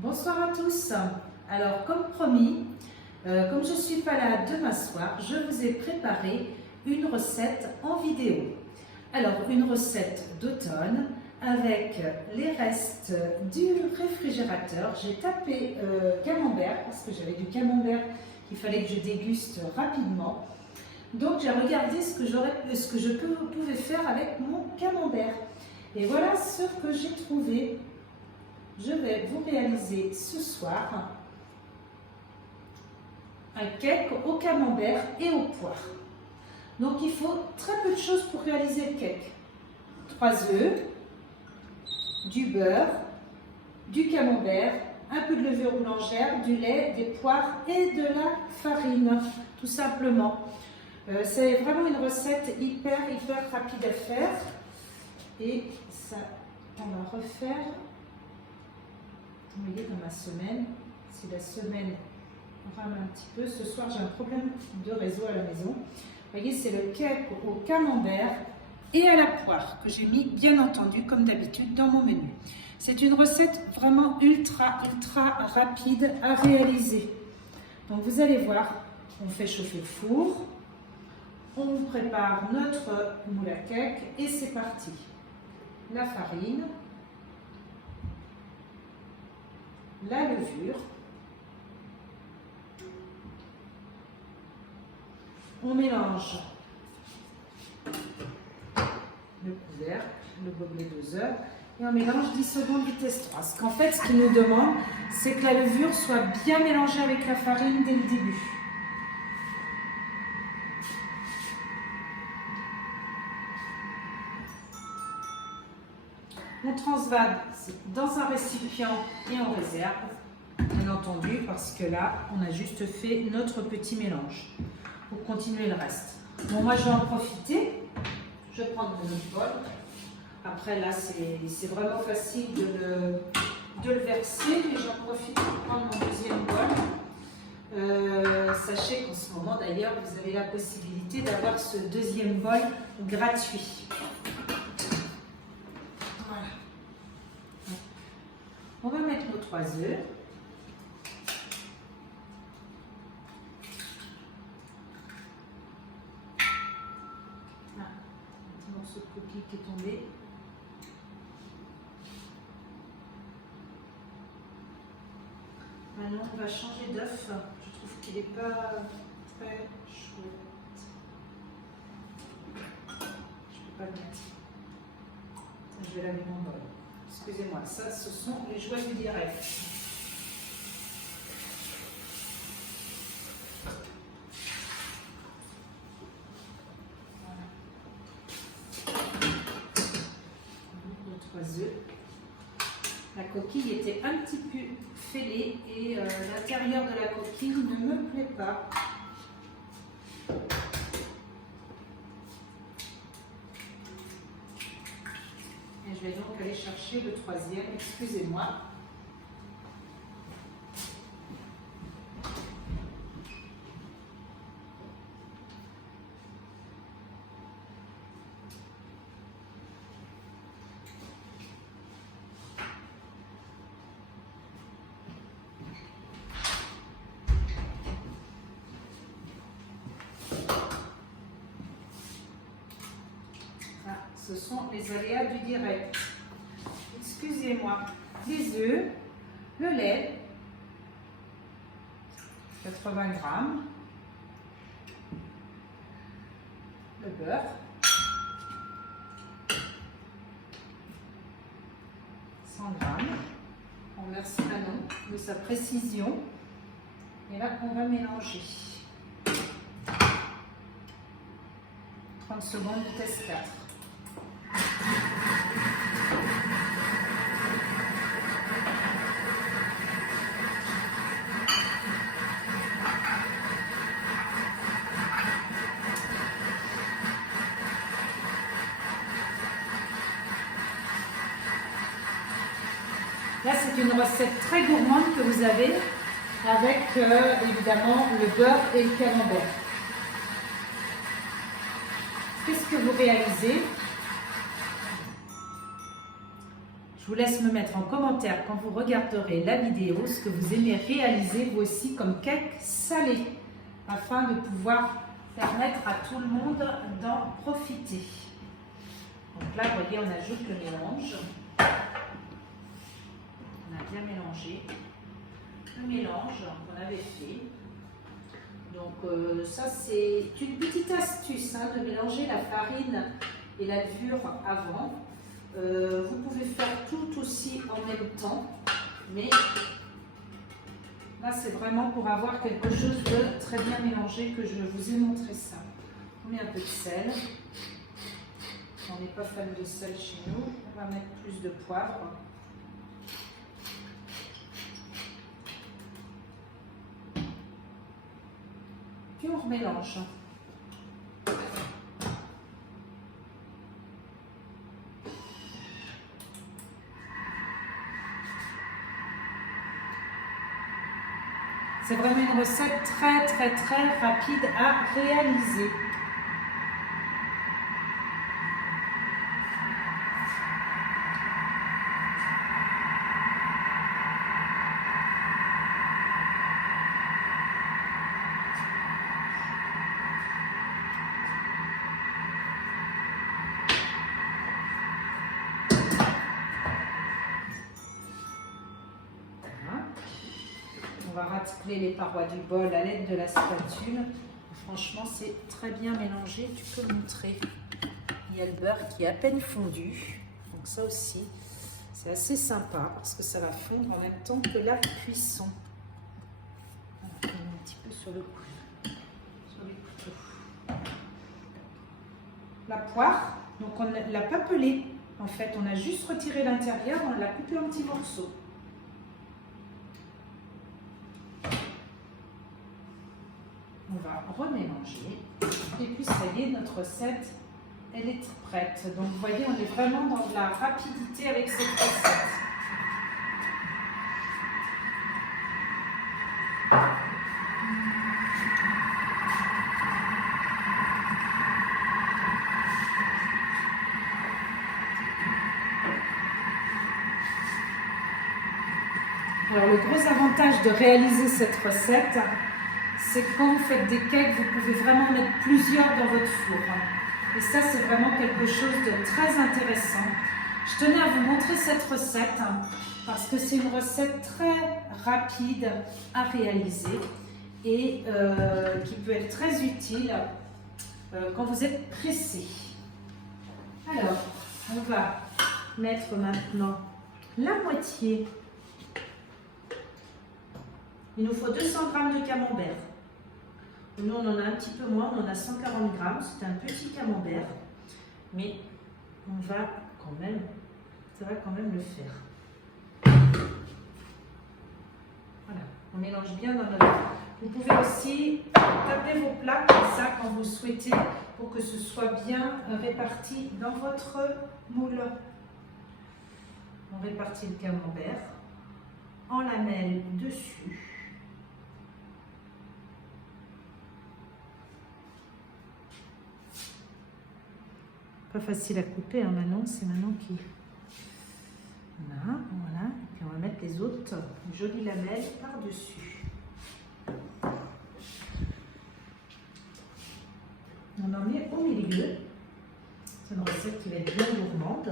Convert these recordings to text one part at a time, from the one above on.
Bonsoir à tous. Alors, comme promis, comme je ne suis pas là de m'asseoir, je vous ai préparé une recette en vidéo. Alors, une recette d'automne avec les restes du réfrigérateur. J'ai tapé camembert parce que j'avais du camembert qu'il fallait que je déguste rapidement. Donc, j'ai regardé ce que je pouvais faire avec mon camembert. Et voilà ce que j'ai trouvé. Je vais vous réaliser ce soir un cake au camembert et aux poires. Donc il faut très peu de choses pour réaliser le cake. 3 œufs, du beurre, du camembert, un peu de levure boulangère, du lait, des poires et de la farine, tout simplement. C'est vraiment une recette hyper rapide à faire. Et ça, on va refaire. Vous voyez, dans ma semaine, si la semaine rame un petit peu, ce soir j'ai un problème de réseau à la maison. Vous voyez, c'est le cake au camembert et à la poire que j'ai mis, bien entendu, comme d'habitude, dans mon menu. C'est une recette vraiment ultra rapide à réaliser. Donc vous allez voir, on fait chauffer le four, on prépare notre moule à cake et c'est parti. La farine, la levure, on mélange le couvercle, le gobelet doseur et on mélange 10 secondes vitesse 3. Parce qu'en fait, ce qu'il nous demande, c'est que la levure soit bien mélangée avec la farine dès le début. On transvade dans un récipient et on réserve, bien entendu, parce que là, on a juste fait notre petit mélange pour continuer le reste. Bon, moi, je vais en profiter. Je vais prendre mon autre bol. Après, là, c'est vraiment facile de le verser. Et j'en profite pour prendre mon deuxième bol. Sachez qu'en ce moment, d'ailleurs, vous avez la possibilité d'avoir ce deuxième bol gratuit. On va mettre nos 3 œufs. Ah, un petit morceau de coquille qui est tombé. Maintenant, on va changer d'œuf. Je trouve qu'il n'est pas très chouette. Je ne peux pas le mettre. Je vais laver mon bol. Excusez-moi, ça, ce sont les joies du direct. Voilà. Nos 3 œufs. La coquille était un petit peu fêlée et l'intérieur de la coquille ne me plaît pas. Et je vais donc aller chercher le 3e, excusez-moi. Ce sont les aléas du direct. Excusez-moi. Les œufs, le lait, 80 grammes, le beurre, 100 grammes. On verse maintenant de sa précision. Et là, on va mélanger. 30 secondes, vitesse 4. Là, c'est une recette très gourmande que vous avez avec évidemment le beurre et le camembert. Qu'est-ce que vous réalisez? vous laisse me mettre en commentaire quand vous regarderez la vidéo ce que vous aimez réaliser vous aussi comme cake salé afin de pouvoir permettre à tout le monde d'en profiter. Donc là, vous voyez, on ajoute le mélange. On a bien mélangé le mélange qu'on avait fait. Donc ça, c'est une petite astuce hein, de mélanger la farine et la levure avant. Vous pouvez faire tout aussi en même temps, mais là, c'est vraiment pour avoir quelque chose de très bien mélangé que je vous ai montré ça. On met un peu de sel. On n'est pas fan de sel chez nous. On va mettre plus de poivre. Puis on remélange. C'est vraiment une recette très rapide à réaliser. On va racler les parois du bol à l'aide de la spatule. Franchement, c'est très bien mélangé. Tu peux le montrer. Il y a le beurre qui est à peine fondu. Donc ça aussi, c'est assez sympa parce que ça va fondre en même temps que la cuisson. Voilà, on met un petit peu sur les couteaux. La poire, donc on ne l'a pas pelée. En fait, on a juste retiré l'intérieur, on l'a coupé en petits morceaux. On va remélanger et puis ça y est, notre recette elle est prête. Donc vous voyez, on est vraiment dans de la rapidité avec cette recette. Alors le gros avantage de réaliser cette recette, c'est que quand vous faites des cakes, vous pouvez vraiment mettre plusieurs dans votre four. Et ça, c'est vraiment quelque chose de très intéressant. Je tenais à vous montrer cette recette parce que c'est une recette très rapide à réaliser et qui peut être très utile quand vous êtes pressé. Alors, on va mettre maintenant la moitié. Il nous faut 200 g de camembert. Nous, on en a un petit peu moins, on en a 140 g. C'est un petit camembert, mais on va quand même, ça va quand même le faire. Voilà, on mélange bien dans notre... Vous pouvez aussi taper vos plats comme ça quand vous souhaitez pour que ce soit bien réparti dans votre moule. On répartit le camembert en lamelles dessus. Pas facile à couper, hein, Manon, c'est Manon qui... Voilà. Et puis on va mettre les autres jolies lamelles par-dessus. On en met au milieu. C'est une recette qui va être bien gourmande.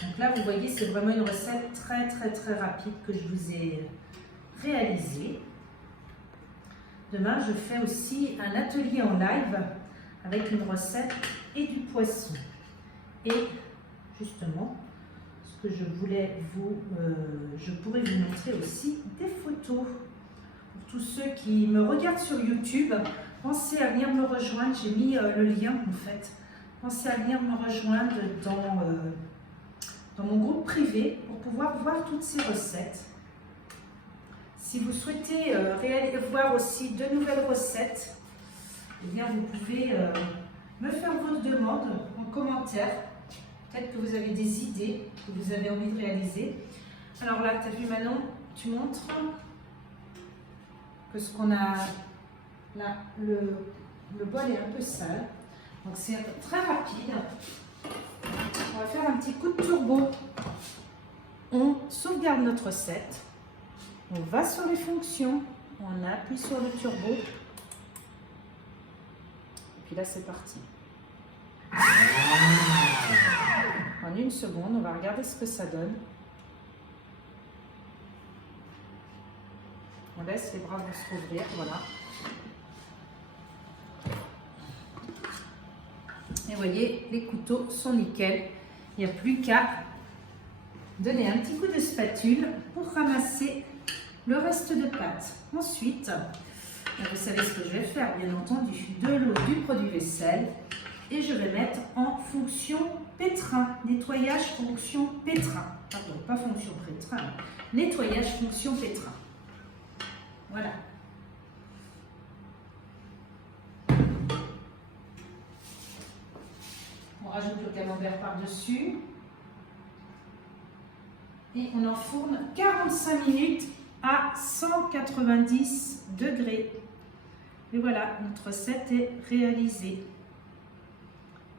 Donc là, vous voyez, c'est vraiment une recette très rapide que je vous ai réalisée. Demain, je fais aussi un atelier en live avec une recette et du poisson. Et justement, ce que je voulais je pourrais vous montrer aussi des photos. Pour tous ceux qui me regardent sur YouTube, pensez à venir me rejoindre. J'ai mis le lien en fait. Pensez à venir me rejoindre dans mon groupe privé pour pouvoir voir toutes ces recettes. Si vous souhaitez voir aussi de nouvelles recettes, eh bien vous pouvez me faire vos demandes en commentaire. Peut-être que vous avez des idées que vous avez envie de réaliser. Alors là, tu as vu Manon, tu montres que ce qu'on a là, le bol est un peu sale. Donc c'est très rapide. On va faire un petit coup de turbo. On sauvegarde notre recette. On va sur les fonctions. On appuie sur le turbo. Et puis là, c'est parti. En une seconde, on va regarder ce que ça donne. On laisse les bras vont se rouvrir, voilà. Et vous voyez, les couteaux sont nickel. Il n'y a plus qu'à donner un petit coup de spatule pour ramasser le reste de pâte. Ensuite, vous savez ce que je vais faire, bien entendu, de l'eau, du produit vaisselle. Et je vais mettre en fonction pétrin. Nettoyage fonction pétrin. Pardon, pas fonction pétrin. Nettoyage fonction pétrin. Voilà. On rajoute le camembert par-dessus. Et on enfourne 45 minutes à 190 degrés. Et voilà, notre recette est réalisée.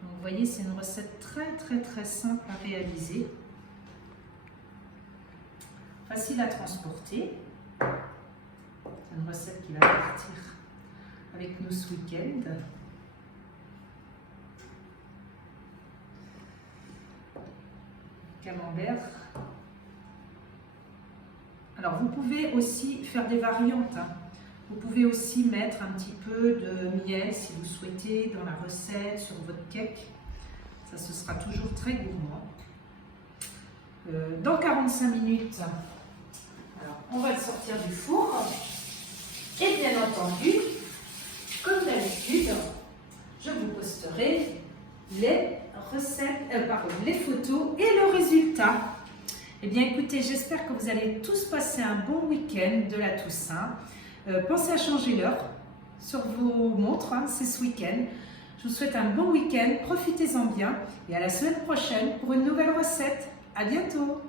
Donc, vous voyez, c'est une recette très simple à réaliser. Facile à transporter. C'est une recette qui va partir avec nous ce week-end. Camembert. Alors, vous pouvez aussi faire des variantes. Vous pouvez aussi mettre un petit peu de miel si vous souhaitez dans la recette, sur votre cake. Ça, ce sera toujours très gourmand. Dans 45 minutes, alors, on va le sortir du four. Et bien entendu, comme d'habitude, je vous posterai les recettes, les photos et le résultat. Eh bien écoutez, j'espère que vous allez tous passer un bon week-end de la Toussaint. Pensez à changer l'heure sur vos montres, hein, c'est ce week-end. Je vous souhaite un bon week-end, profitez-en bien et à la semaine prochaine pour une nouvelle recette. À bientôt!